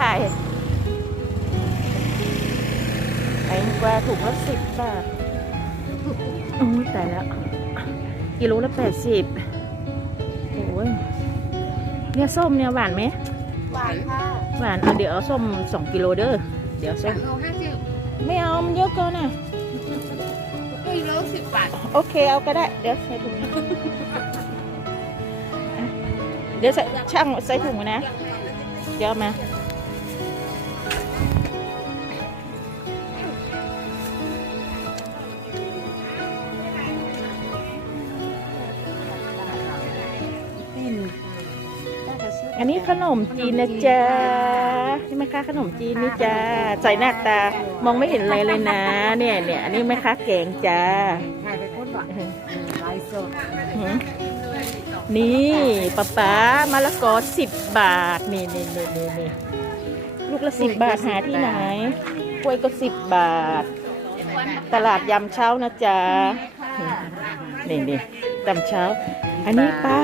ถ่ายแพงกว่าถุงละสิบบาทอุ้ยแต่แล้ว กิโลละแปดสิบโอ้ยเนี่ยส้มเนี่ยหวานไหม หวานค่ะหวานเอาเดี๋ยวเอาส้มสองกิโลเด้อ เดี๋ยวส้มเอาห้าสิบไม่เอา มันเยอะเกินอะกิโลสิบบาท โอเค เอาก็ได้ เดี๋ยวใส่ถุงนะอะเดี๋ยวใส่ช่างใส่ถุงนะ เดี๋ยวเอามาอันนี้ขนมจีนนะจ๊ะนี่แม่ค้าขนมจีนนี่จ้าใส่หน้าตามองไม่เห็นอะไรเลยนะ เนี่ยเนี่ยอันนี้แม่ค้าแกงจ้าถ่ายไปคนว่ะไลฟ์สดหือ นี่ป๊าป๊ามะละกอสิบบาท นี่นี่นี่นี่นี่ลูกละสิบบาทหาที่ไหนกล้วยก็สิบบาท ตลาดยำเช้านะจ๊ะ นี่นี่ตำเช้า อันนี้ป้า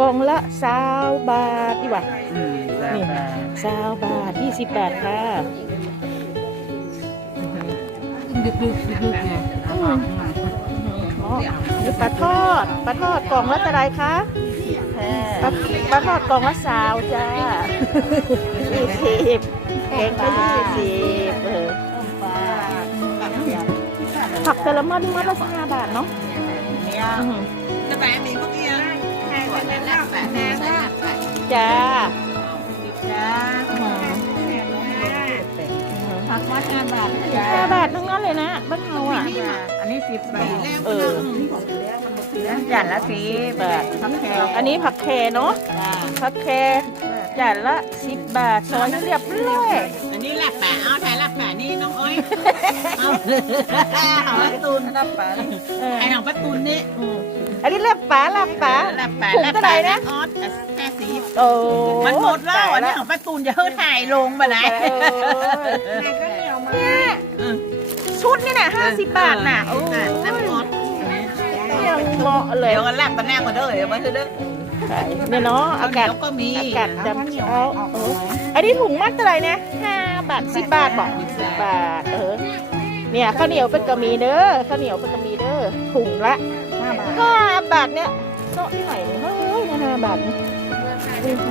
กล่องละสาวบาทดีกว่าอืมนี่สาวบาทยี่สิบบาทค่ะอื้อหือดึกดึกดึกดึกไงอ๋อ นี่ปลาทอดปลาทอดกล่องละเท่าไหรคะปลาปลาทอดกล่องละสาวจ้ายี่สิบแกงก็ยี่สิบเออปลาผักแต่ละมัดมัดละห้าบาทเนาะเนี่ยอื้อหือแต่มีพวกเนี้ยใช่เป็นแบบแบบแบบแบบจ้าจ้าอื้อหือ ผักวัดงานบาทห้าบาททั้งนั้นเลยนะบ้านเราอะ อันนี้สิบบาทเออจานละสิบบาทผักแครอันนี้ผักแคเนาะผักแคจานละสิบบาทซอยเรียบร้อยอันนี้แหละแปะเอาถ่ายละแปะนี่น้องอ้อยเอาของประตูนละแปะเออไอ้ของประตูนนี่ อืมอันนี้เรียบป๋าลาบป๋าละแปะถุงละเท่าไหร่แปะนะ ออสแค่สีโอ้มันหมดแล้วอันนี้ตายของประตูนอย่าเฮ้ถ่ายลงมาไหนเออเนี่ยชุดนี่น่ะห้าสิบบาทน่ะโอ้ยน้ำออสยังเหมาะเลยเดี๋ยวกันแลกกันแน่มาเด้อเดี๋ยวมาเด้อใช่เนี่ยเนาะอากาศเดี๋ยวก็มีอากาศจำเช้าเอออันนี้ถุงมัดเท่าไหร่นะห้าบาทสิบบาทบอกสิบบาทเออเนี่ยข้าวเหนียวเป็นกระมีเด้อข้าวเหนียวเป็นกระมีเด้อถุงละ ห้าบาทห้าบาทเนี่ยเนาะที่ไหนเนี่ยเฮ้ยห้าบาทเนี่ย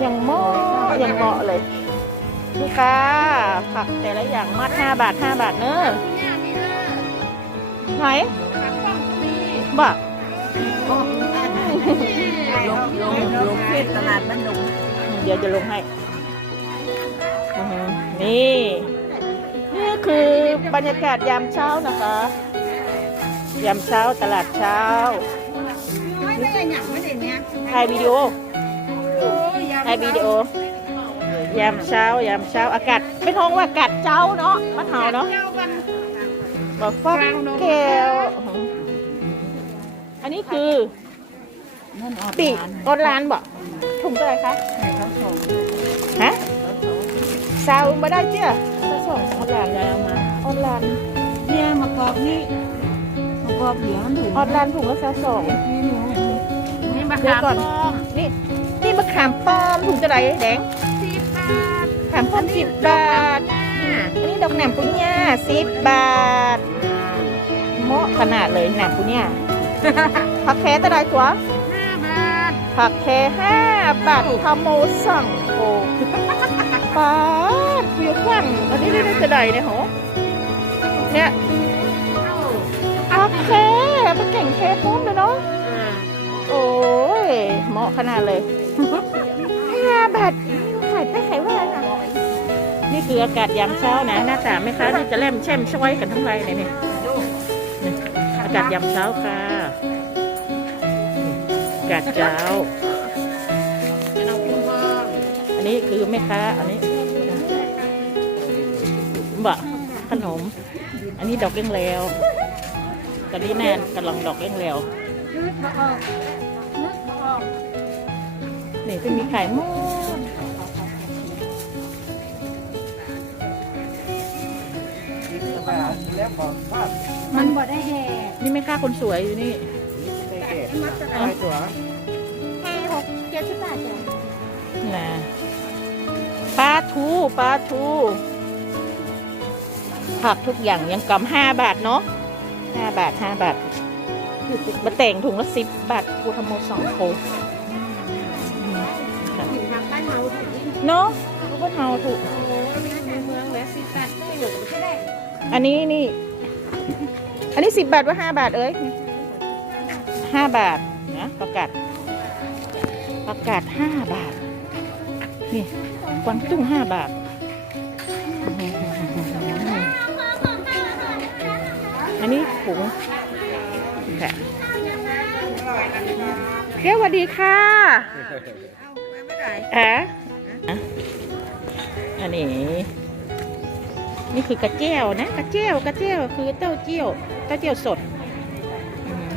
ยังเหมาะยังเหมาะเลยนี่ค่ะผักแต่ละอย่างมัดห้าบาทห้าบาทเนอะไหนบอกลงลงลงเทศตลาดบ้านดงเดี๋ยวจะลงให้นี่ นี่คือบรรยากาศยามเช้านะคะ ยามเช้าตลาดเช้าถ่ายวิดีโอถ่ายวิดีโอยามเช้ายามเช้าอากาศไม่ท้องว่าอากาศเจ้าเนาะมะเทาเนาะบอกฟักแก้วอื้อหืออันนี้คือนั่นออปีกออนไลน์บอกถุงเท่าไหร่คะเขาส่งฮะซาวมาได้เจ้าถ้าส่งออนไลน์แล้วมาออนไลน์เนี่ยมากรอบนี่มา กรอบเหลืองถูกออนไลน์ถุงละซาสองนี่มะเดี๋ยขาวมก่อนป้อมนี่นี่มะขามป้อมถุงจะไหนแดงสิบบาทขามป้อมสิบบาทอันนี้ดอกแหนมปุญญาสิบบาทเหมาะขนาดเลยแหนมปุญญาผักแค่ตะไดตัวห้าบาทผักแค่ห้าบาททำโมสั่งโอ้ปาดเพียกว่างอันนี้ได้จะไดเนี่ยโหเนี่ย ผักแค่มันเก่งแค่พุ่มเลยเนาะโอ้ยเหมาะขนาดเลยห้าบาทขายไปขายว่าน่ะนี่คืออากาศยามเช้านะ หน้าตาแม่ค้านี่จะแล่มแช่มช่วยกันทั้งไรเลยเนี่ยอากาศยามเช้าค่ะอากาศเช้าอันนี้คือแม่ค้าอันนี้บะขนม อันนี้ดอกเลี้ยงแล้ว กันนี้แน่นกำลังดอกเลี้ยงแล้วนี่จะมีขายหมดมันบ่ได้แห่นี่ไม่ค่าคนสวยอยู่นี่อะไรตัวห้าหกเจ็ดสิบบาทจ้ะนะปลาทูผักทุกอย่างยังกำห้าบาทเนาะ ห้าบาทห้าบาทมาแต่งถุงละสิบบาทกูทำโมสองโคถึงทางบ้านเฮาถึงนี่เนาะเขาก็เมาถูกโอ้ไม่ในเมืองแล้วสิบบาทก็อยู่ก็ได้อันนี้นี่ อันนี้สิบบาทว่าห้าบาทเอ้ยห้าบาทนะประกาศประกาศห้าบาท นี่กวางตุ้งห้าบาท อันนี้ถุงค่ะเพี้ยวสวัสดีค่ะอะอันนี้ นี่คือกระเจียวนะกระเจียวกระเจียวคือเต้าเจี้ยวเต้าเจี้ยวสดอืม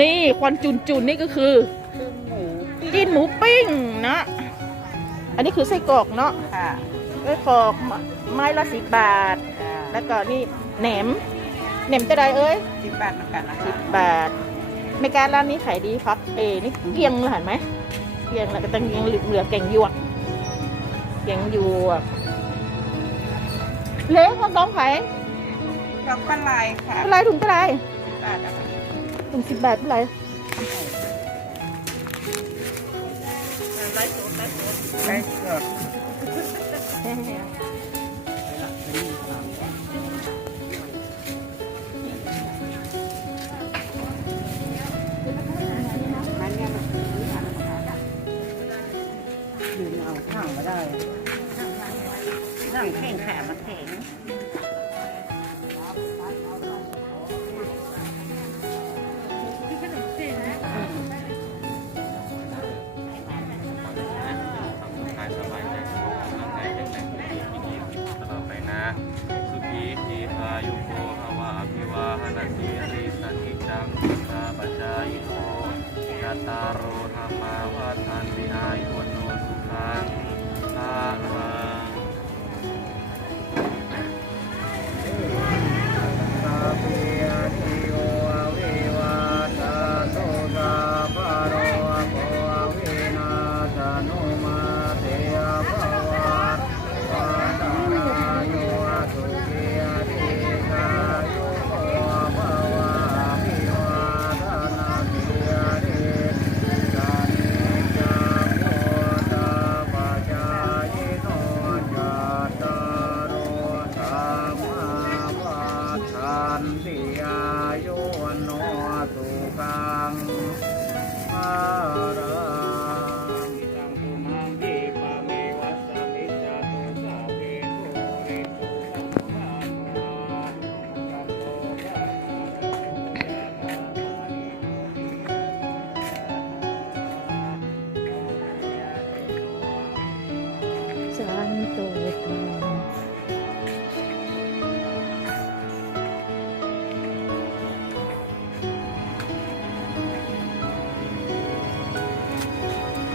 นี่ควันจุนจุนๆนี่ก็คือคือหมูกินหมูปิ้งนะอันนี้คือไส้กรอกเนาะค่ะไส้กรอกไม้ละสิบบาท แล้วก็นี่ แหนมแหนมจะได้เอ้ยสิบบาทเหมือนกันนะคะสิบบาทไม่การร้านนี้ขายดีครับเอนี่เกลียงเลยเห็นไหมเกลียงแล้วก็ต้องยังเหลือแกงหยวกแกงหยวกเล็กมันต้องขายดอกปลาไหลค่ะเท่าไรถุงเท่าไรบาทนะคะถุงสิบบาทเท่าไรได้สดมัน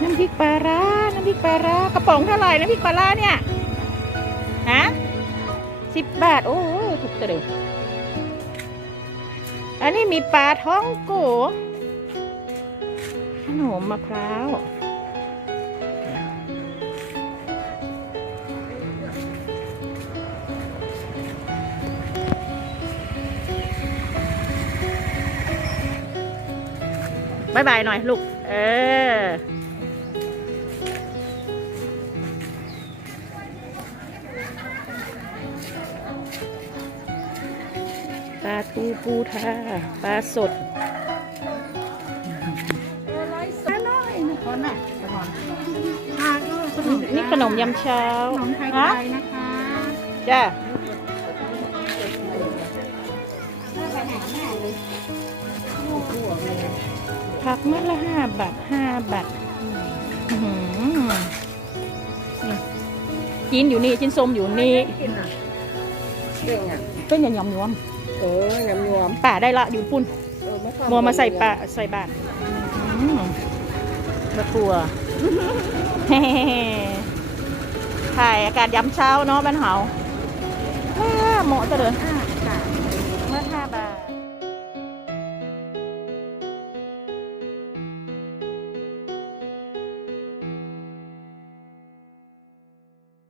น้ำพริกปลาร้าน้ำพริกปลาร้ากระป๋องเท่าไหร่น้ำพริกปลาร้าเนี่ยฮะสิบบาทโอ้ยถูกตะเดึงอันนี้มีปลาท้องโกขนมมะพร้าวบายบายหน่อยลูก เออ ลาทูปูทาปลาสดคนน่ะสมอนทานก็ขนมนี่ขนมยำเช้าขนมไทยฮะๆนะคะจ้าผักเม็ดละห้าบาทห้าบาทอื้อหือนี่กินอยู่นี่ชิ้นส้มอยู่นี่เก่งอะเป็นอย่างยำยวม เออยำรวมป่าได้ละอยู่ปุ่นเออไม่ค่อยมัวมาใส่ปลาใส่บาทอืมมะกลัวเฮ้ถ่ายอากาศยามเช้าเนาะบ้านเฮาว้าเหมาะจะเดินอ่า